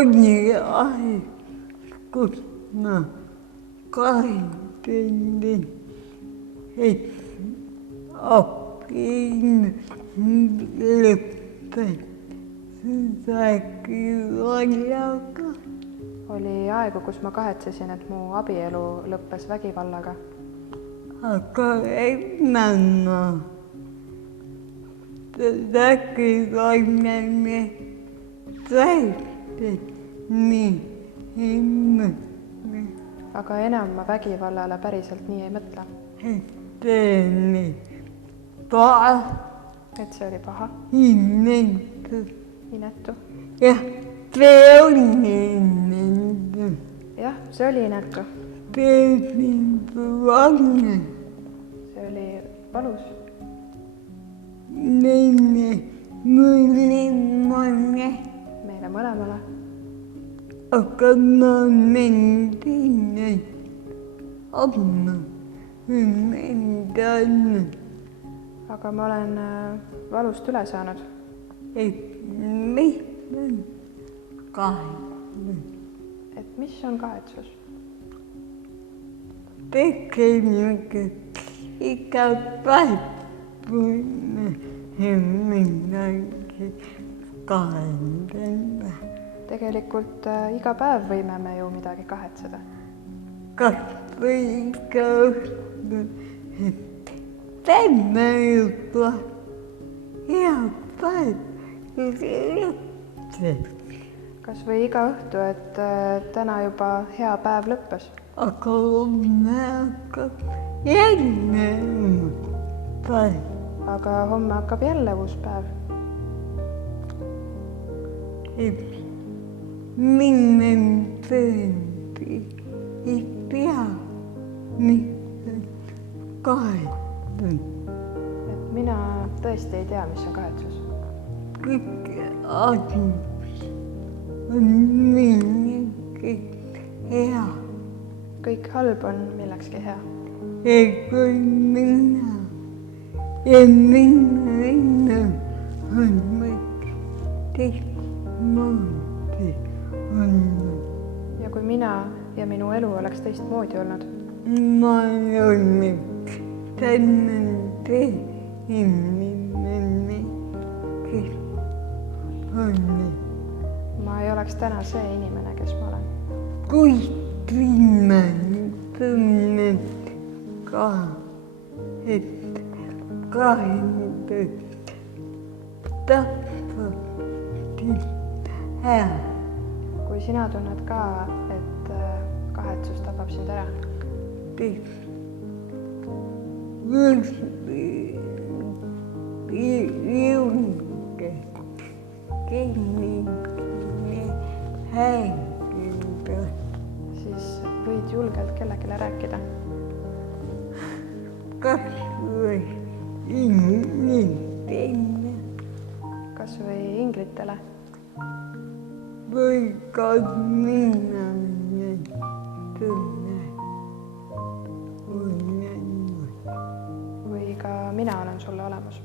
oli aeg, kus ma kahtlesin, et abielu lõppes vägivallaga. Oli aegu, kus ma kahetsesin, et mu abielu lõppes vägivallaga. Aga ennäma vägivallane täiesti nii ei mõtle. Aga enam ma vägivallale päriselt nii ei mõtle. Et see oli paha. Et see oli paha. Inetu. Inetu. Jah, see oli inetu. Jah, see oli inetu. See oli vanne. See oli valus. Meile mõlemale. Meile mõlemale. Aga ma mendin ammu. Aga ma olen valust üle saanud. Et mis on kahetsus? Et mis on kahetsus? Tegelikult iga päev võime midagi kahetseda. Tegelikult iga päev võime me ju midagi kahetseda. Kas või iga õhtu, et täna juba hea päev lõppes. Kas või iga õhtu, et täna juba hea päev lõppes. Aga homme hakkab jälle uus päev. Aga homme hakkab jälle uus päev. Minne tõesti ei pea mitte kahetsus. Et mina tõesti ei tea, mis on kahetsus. Kõik asjad on millegi hea. Kõik halb on millekski hea. Kui mina on teistmoodi olnud. Ja kui mina ja minu elu oleks teistmoodi olnud. Ma ei olnud tänane inimene, kes on. Ma ei oleks täna see inimene, kes ma olen. Kuid ma tunnen ka, et kahjuks tapab ära. Kui sina tunned ka, et kahetsus tapab sind ära. Julge kellelegi rääkida. Siis võid julgelt kellelegi rääkida. Kas või inglitele. Kas või inglitele. Või ka mina tunnen. Või ka mina olen sulle olemas.